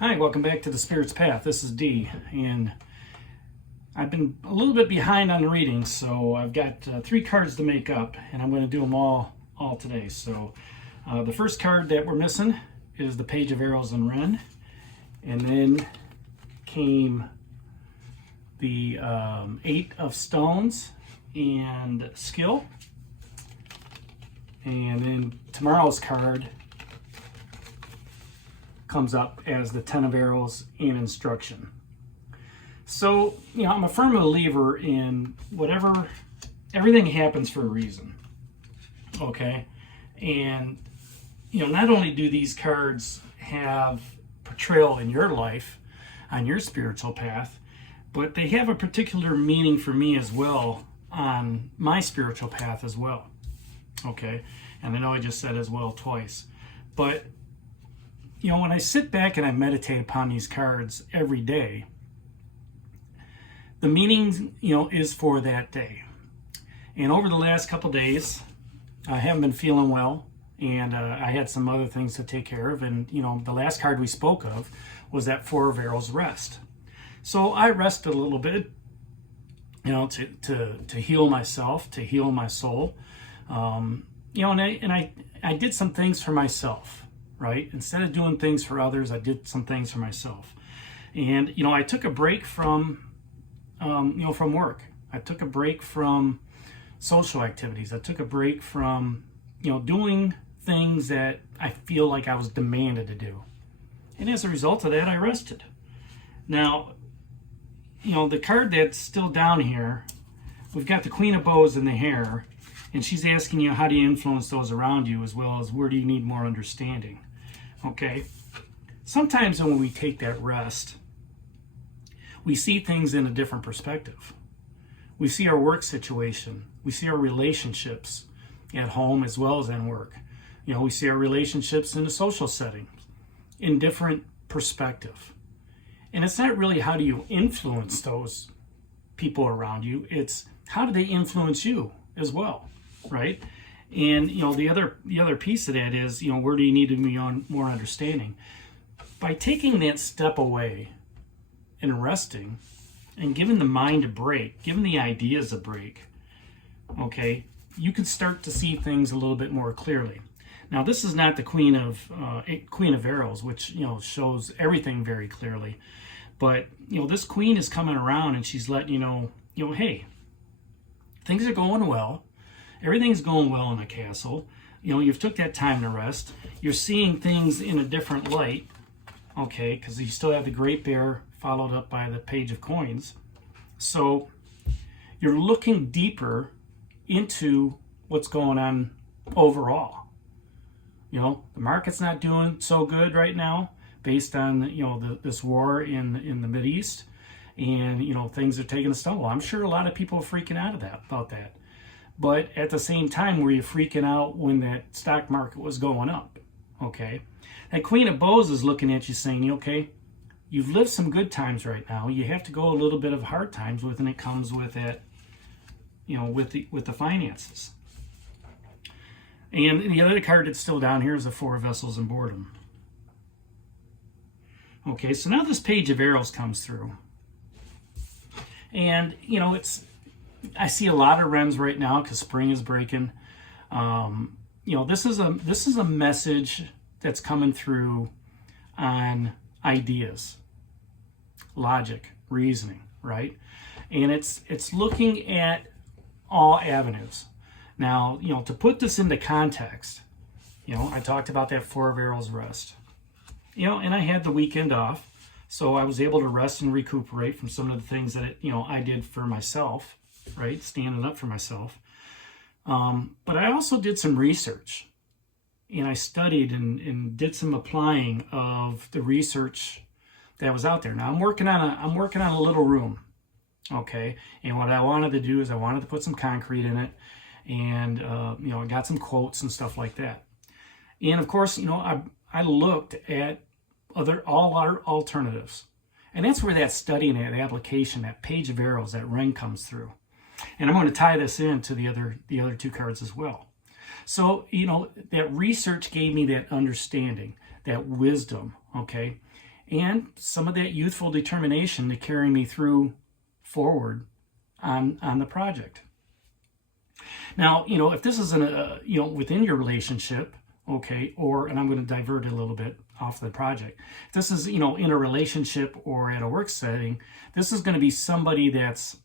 Hi, welcome back to the Spirit's Path. This is Dee, and I've been a little bit behind on the readings, so I've got 3 cards to make up, and I'm going to do them all today. So the first card that we're missing is the Page of Arrows and Wren, and then came the 8 of Stones and Skill, and then tomorrow's card comes up as the 10 of Arrows and Instruction. So, I'm a firm believer in everything happens for a reason, okay? And, not only do these cards have portrayal in your life, on your spiritual path, but they have a particular meaning for me as well on my spiritual path as well, okay? And I know I just said as well twice, but when I sit back and I meditate upon these cards every day, the meaning, is for that day. And over the last couple days, I haven't been feeling well, and I had some other things to take care of. And, the last card we spoke of was that 4 of Arrows, Rest. So I rested a little bit, to heal myself, to heal my soul. And I did some things for myself. Right? Instead of doing things for others, I did some things for myself. And, I took a break from work. I took a break from social activities. I took a break from, doing things that I feel like I was demanded to do. And as a result of that, I rested. Now, the card that's still down here, we've got the Queen of Bows in the hair, and she's asking you, how do you influence those around you, as well as where do you need more understanding? Okay, sometimes when we take that rest, we see things in a different perspective. We see our work situation. We see our relationships at home as well as in work. We see our relationships in a social setting in different perspective. And it's not really how do you influence those people around you. It's how do they influence you as well, right? And the other piece of that is where do you need to be on more understanding? By taking that step away and resting and giving the mind a break, giving the ideas a break, okay, you can start to see things a little bit more clearly. Now, this is not the Queen of Arrows, which shows everything very clearly, but this Queen is coming around and she's letting you know, hey, things are going well. Everything's going well in the castle. You've took that time to rest. You're seeing things in a different light, okay, because you still have the Great Bear followed up by the Page of Coins. So you're looking deeper into what's going on overall. The market's not doing so good right now based on, this war in the Mideast, and, things are taking a stumble. I'm sure a lot of people are freaking out about that. But at the same time, were you freaking out when that stock market was going up? Okay. That Queen of Bows is looking at you saying, okay, you've lived some good times right now. You have to go a little bit of hard times with, and it comes with that, with the finances. And the other card that's still down here is the 4 of Vessels and Boredom. Okay, so now this Page of Arrows comes through. And, I see a lot of Wrens right now because spring is breaking. This is a message that's coming through on ideas, logic, reasoning, right? And it's looking at all avenues. Now, to put this into context, I talked about that 4 of Arrows, Rest. And I had the weekend off, so I was able to rest and recuperate from some of the things that I did for myself. Right, standing up for myself. But I also did some research, and I studied and did some applying of the research that was out there. Now I'm working on a little room, okay. And what I wanted to do is I wanted to put some concrete in it, and I got some quotes and stuff like that. And of course, I looked at all our alternatives, and that's where that study and that application, that Page of Arrows, that Wren comes through. And I'm going to tie this into the other 2 cards as well. So, that research gave me that understanding, that wisdom, okay? and some of that youthful determination to carry me through forward on the project. Now, if this is within your relationship, okay, and I'm going to divert it a little bit off the project. If this is, in a relationship or at a work setting, this is going to be somebody that's,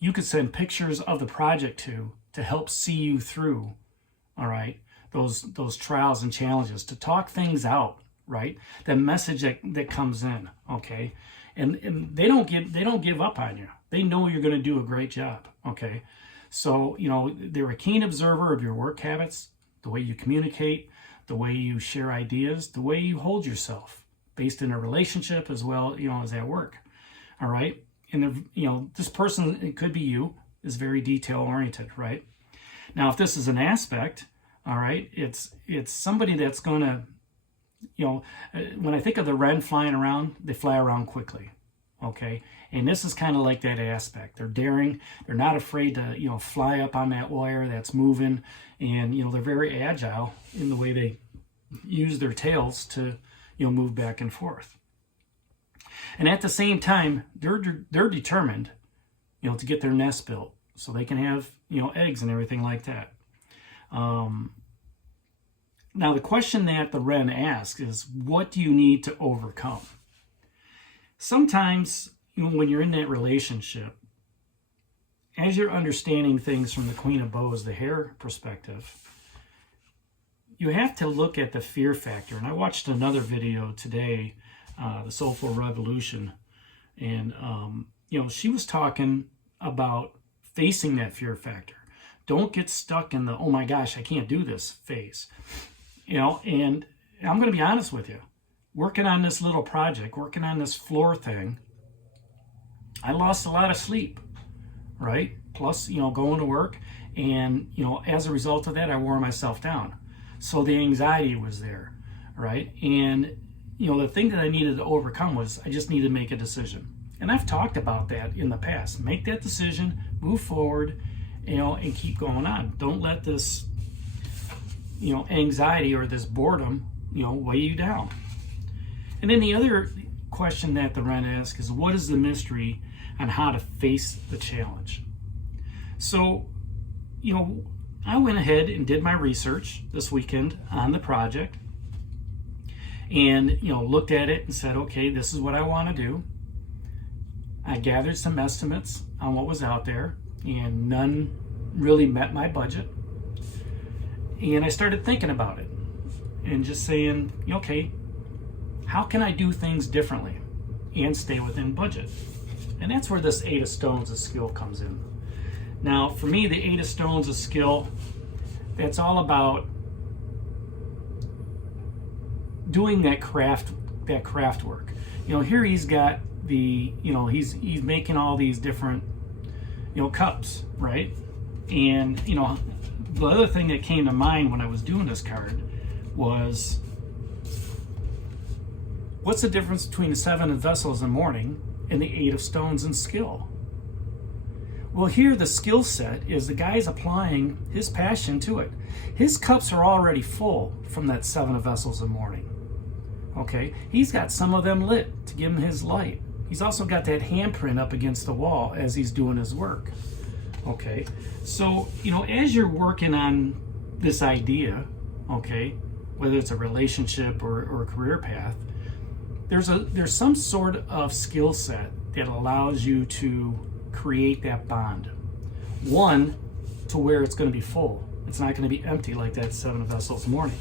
you could send pictures of the project to help see you through, all right, those trials and challenges, to talk things out, right? The message that comes in, okay? And they don't give up on you. They know you're going to do a great job, okay? So, they're a keen observer of your work habits, the way you communicate, the way you share ideas, the way you hold yourself, based in a relationship as well, as at work. All right. And this person, it could be you, is very detail oriented, right? Now, if this is an aspect, all right, it's somebody that's going to, when I think of the wren flying around, they fly around quickly. Okay. And this is kind of like that aspect. They're daring. They're not afraid to, fly up on that wire that's moving. And, they're very agile in the way they use their tails to, move back and forth. And at the same time, they're determined, to get their nest built so they can have, eggs and everything like that. Now, the question that the wren asks is, what do you need to overcome? Sometimes, when you're in that relationship, as you're understanding things from the Queen of Bows, the hare perspective, you have to look at the fear factor. And I watched another video today, the Soulful Revolution, and she was talking about facing that fear factor. Don't get stuck in the, oh my gosh, I can't do this phase. And I'm going to be honest with you. Working on this little project, working on this floor thing, I lost a lot of sleep, right? Plus, going to work, and, as a result of that, I wore myself down. So the anxiety was there, right? And, the thing that I needed to overcome was I just needed to make a decision. And I've talked about that in the past. Make that decision, move forward, and keep going on. Don't let this, anxiety or this boredom, weigh you down. And then the other question that the wren asks is, what is the mystery on how to face the challenge? So, I went ahead and did my research this weekend on the project and, looked at it and said, okay, this is what I want to do. I gathered some estimates on what was out there, and none really met my budget. And I started thinking about it and just saying, okay, how can I do things differently and stay within budget? And that's where this 8 of Stones of skill comes in. Now, for me, the 8 of Stones of skill, that's all about doing that craft work. Here he's got the, he's making all these different, cups, right? And, the other thing that came to mind when I was doing this card was, what's the difference between the 7 of vessels in mourning and the 8 of stones in skill? Well, here the skill set is the guy's applying his passion to it. His cups are already full from that 7 of vessels in mourning. Okay, he's got some of them lit to give him his light. He's also got that handprint up against the wall as he's doing his work. Okay, so, as you're working on this idea, okay, whether it's a relationship or a career path, there's some sort of skill set that allows you to create that bond. One, to where it's going to be full. It's not going to be empty like that 7 of vessels morning.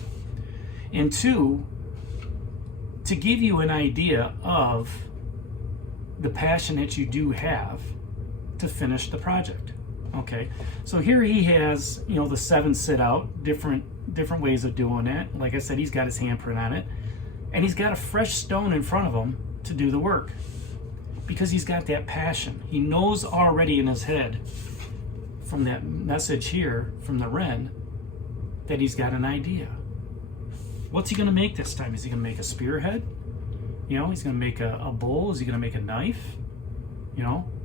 And two, to give you an idea of the passion that you do have to finish the project. Okay, so here he has, the 7 sit out, different ways of doing it. Like I said, he's got his handprint on it, and he's got a fresh stone in front of him to do the work because he's got that passion. He knows already in his head from that message here from the wren that he's got an idea. What's he going to make this time? Is he going to make a spearhead? He's going to make a bowl. Is he going to make a knife?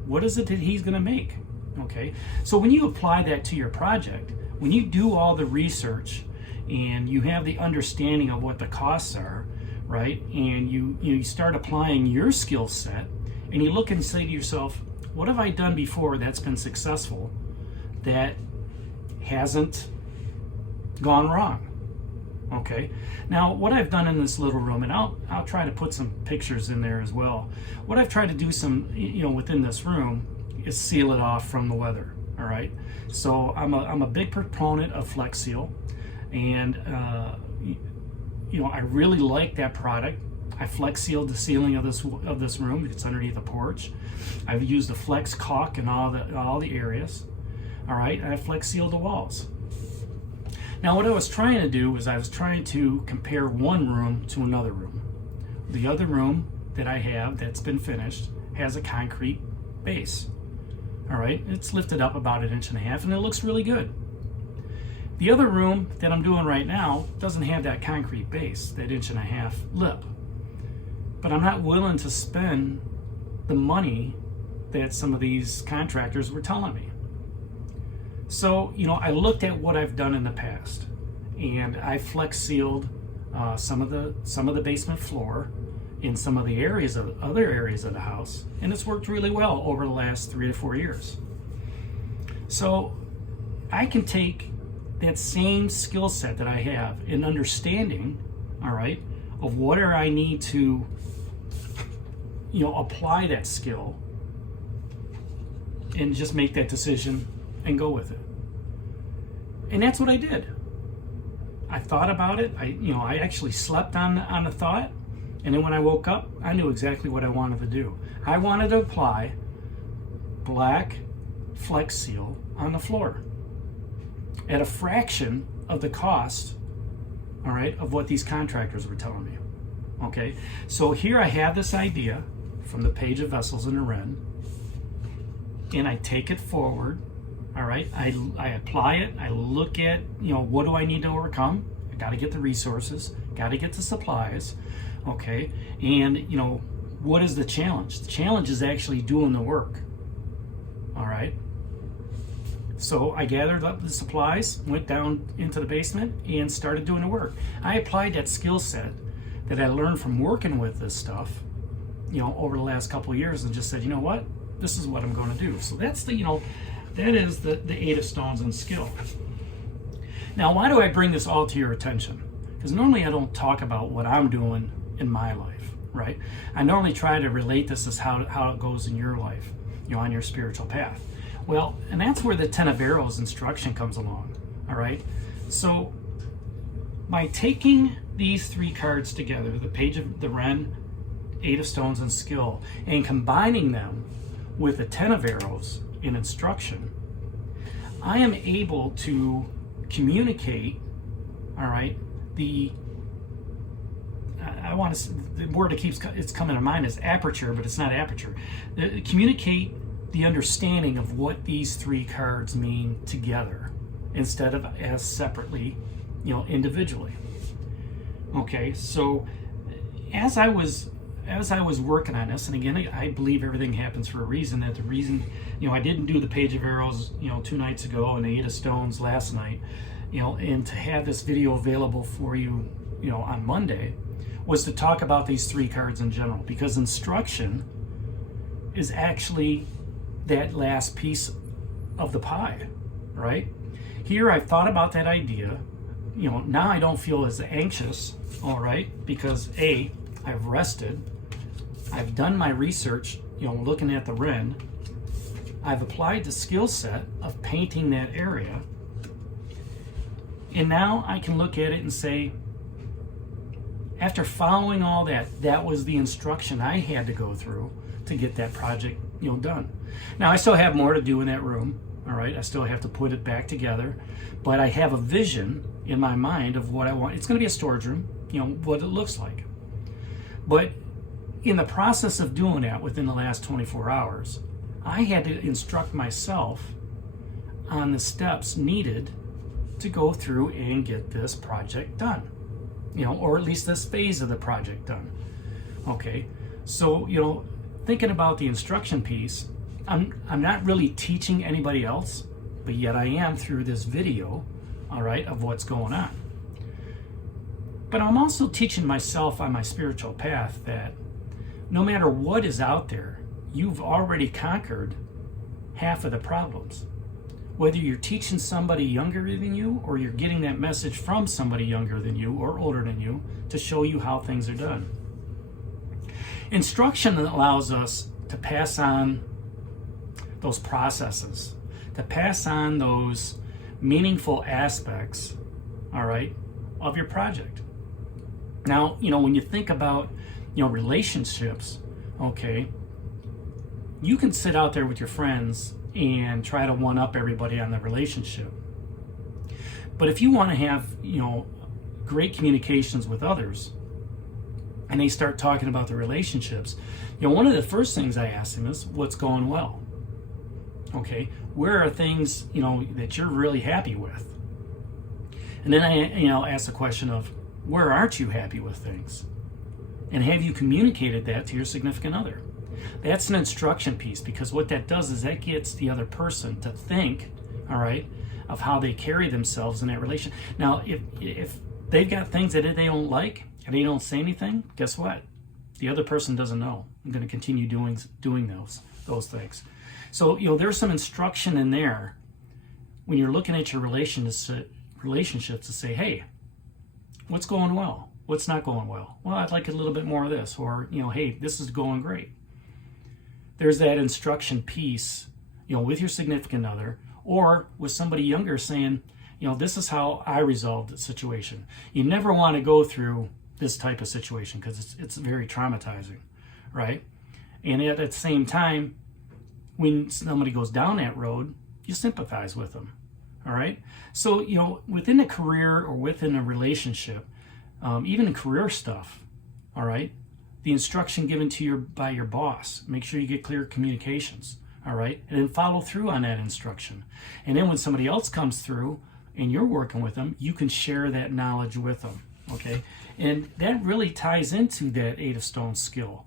What is it that he's going to make? Okay, so when you apply that to your project, when you do all the research and you have the understanding of what the costs are, right? And you start applying your skill set, and you look and say to yourself, what have I done before that's been successful that hasn't gone wrong? Okay, now what I've done in this little room, and I'll try to put some pictures in there as well. What I've tried to do within this room is seal it off from the weather. All right, so I'm a big proponent of Flex Seal, and I really like that product. I flex sealed the ceiling of this room. It's underneath the porch. I've used a flex caulk in all the areas. All right, and I flex sealed the walls. Now what I was trying to do was I was trying to compare one room to another room. The other room that I have that's been finished has a concrete base. All right, it's lifted up about 1.5 inches, and it looks really good. The other room that I'm doing right now doesn't have that concrete base, that 1.5 inch lip. But I'm not willing to spend the money that some of these contractors were telling me. So, I looked at what I've done in the past, and I flex sealed some of the basement floor in some of the other areas of the house, and it's worked really well over the last 3 to 4 years. So I can take that same skill set that I have in understanding, all right, of where I need to, apply that skill, and just make that decision and go with it. And that's what I did. I thought about it. I actually slept on the thought, and then when I woke up, I knew exactly what I wanted to do. I wanted to apply black Flex Seal on the floor at a fraction of the cost, all right, of what these contractors were telling me. Okay, so here I have this idea from the page of Vessels in the Wren, and I take it forward. All right, I apply it. I look at, what do I need to overcome? I got to get the resources, got to get the supplies, okay? And, what is the challenge? The challenge is actually doing the work, all right? So I gathered up the supplies, went down into the basement, and started doing the work. I applied that skill set that I learned from working with this stuff, over the last couple of years, and just said, what? This is what I'm going to do. So that's that is the 8 of Stones and skill. Now, why do I bring this all to your attention? Because normally I don't talk about what I'm doing in my life, right? I normally try to relate this as how it goes in your life, on your spiritual path. Well, and that's where the 10 of Arrows instruction comes along, all right? So by taking these 3 cards together, the Page of the Wren, 8 of Stones and skill, and combining them with the 10 of Arrows in instruction, I am able to communicate, all right, the word that it's coming to mind is aperture, but it's not aperture. Communicate the understanding of what these 3 cards mean together instead of as separately, individually. Okay, so as I was working on this, and again, I believe everything happens for a reason. That the reason, I didn't do the Page of Arrows, 2 nights ago, and the 8 of Stones last night, and to have this video available for you, on Monday, was to talk about these 3 cards in general, because instruction is actually that last piece of the pie, right? Here I've thought about that idea, now I don't feel as anxious, all right, because I've rested, I've done my research, looking at the Wren, I've applied the skill set of painting that area, and now I can look at it and say, after following all that was the instruction I had to go through to get that project, done. Now I still have more to do in that room, all right? I still have to put it back together, but I have a vision in my mind of what I want. It's going to be a storage room, what it looks like. But in the process of doing that within the last 24 hours, I had to instruct myself on the steps needed to go through and get this project done, or at least this phase of the project done. Okay, so, thinking about the instruction piece, I'm not really teaching anybody else, but yet I am through this video, all right, of what's going on. But I'm also teaching myself on my spiritual path that no matter what is out there, you've already conquered half of the problems. Whether you're teaching somebody younger than you or you're getting that message from somebody younger than you or older than you to show you how things are done. Instruction allows us to pass on those processes, to pass on those meaningful aspects, all right, of your project. Now, when you think about, relationships, okay, you can sit out there with your friends and try to one-up everybody on the relationship. But if you want to have, great communications with others, and they start talking about the relationships, one of the first things I ask them is, what's going well? Okay, where are things, that you're really happy with? And then I, ask the question of, where aren't you happy with things? And have you communicated that to your significant other? That's an instruction piece, because what that does is that gets the other person to think, all right, of how they carry themselves in that relation. Now, if they've got things that they don't like and they don't say anything, guess what? The other person doesn't know. I'm going to continue doing those things. So, there's some instruction in there when you're looking at your relationships to say, hey, what's going well? What's not going well? Well, I'd like a little bit more of this. Or, hey, this is going great. There's that instruction piece, with your significant other or with somebody younger saying, this is how I resolved the situation. You never want to go through this type of situation because it's very traumatizing, right? And at the same time, when somebody goes down that road, you sympathize with them, all right? So, within a career or within a relationship, even in career stuff, all right, the instruction given to you by your boss, make sure you get clear communications, all right, and then follow through on that instruction. And then when somebody else comes through and you're working with them, you can share that knowledge with them, okay? And that really ties into that Eight of Stones skill,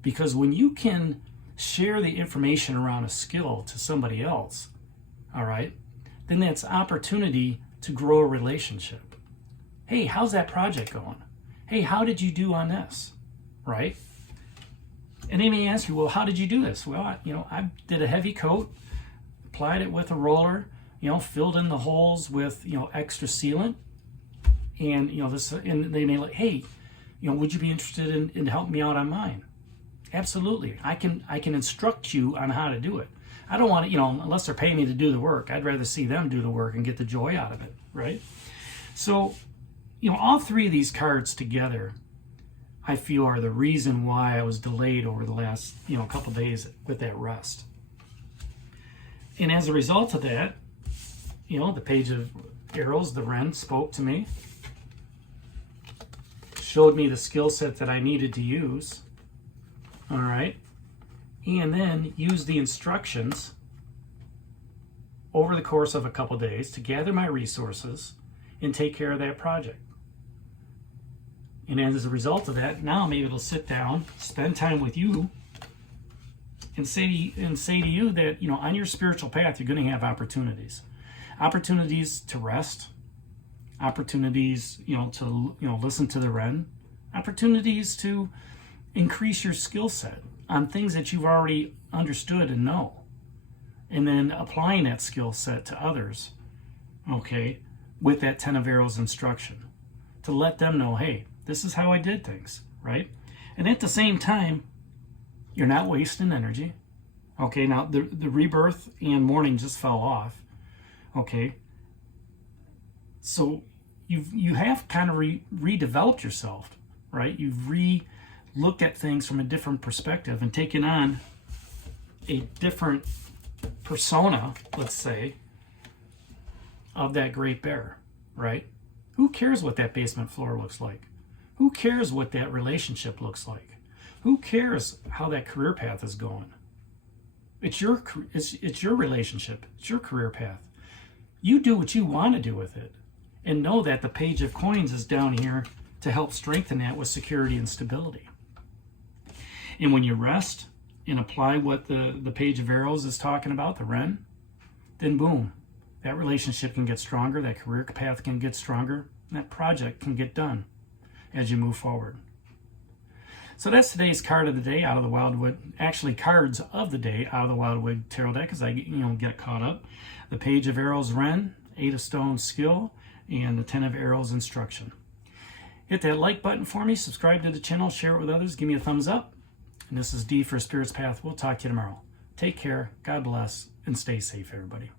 because when you can share the information around a skill to somebody else, all right, then that's opportunity to grow a relationship. Hey, how's that project going? Hey, how did you do on this? Right? And they may ask you, well, how did you do this? Well, I did a heavy coat, applied it with a roller, filled in the holes with, extra sealant. And, and they may like, hey, would you be interested in helping me out on mine? Absolutely. I can instruct you on how to do it. I don't want to, unless they're paying me to do the work, I'd rather see them do the work and get the joy out of it, right? So, all three of these cards together, I feel, are the reason why I was delayed over the last, couple days with that rest. And as a result of that, the Page of Arrows, the Wren, spoke to me, showed me the skill set that I needed to use, all right, and then used the instructions over the course of a couple days to gather my resources and take care of that project. And as a result of that, now I'm able to sit down, spend time with you, and say to you that, on your spiritual path, you're going to have opportunities. Opportunities to rest, opportunities, to, listen to the Wren, opportunities to increase your skill set on things that you've already understood and know. And then applying that skill set to others, okay, with that 10 of Arrows instruction, to let them know, hey, this is how I did things, right? And at the same time, you're not wasting energy. Okay, now the rebirth and mourning just fell off. Okay, so you have kind of redeveloped yourself, right? You've looked at things from a different perspective and taken on a different persona, let's say, of that great bear, right? Who cares what that basement floor looks like? Who cares what that relationship looks like? Who cares how that career path is going? It's your relationship. It's your career path. You do what you want to do with it, and know that the Page of Coins is down here to help strengthen that with security and stability. And when you rest and apply what the Page of Arrows is talking about, the Wren, then boom, that relationship can get stronger, that career path can get stronger, and that project can get done. as you move forward. So that's today's card of the day out of the Wildwood, actually cards of the day out of the Wildwood Tarot deck as I get caught up. The Page of Arrows, Wren, 8 of Stones, Skill, and the 10 of Arrows, Instruction. Hit that like button for me, subscribe to the channel, share it with others, give me a thumbs up. And this is D for Spirit's Path. We'll talk to you tomorrow. Take care, God bless, and stay safe, everybody.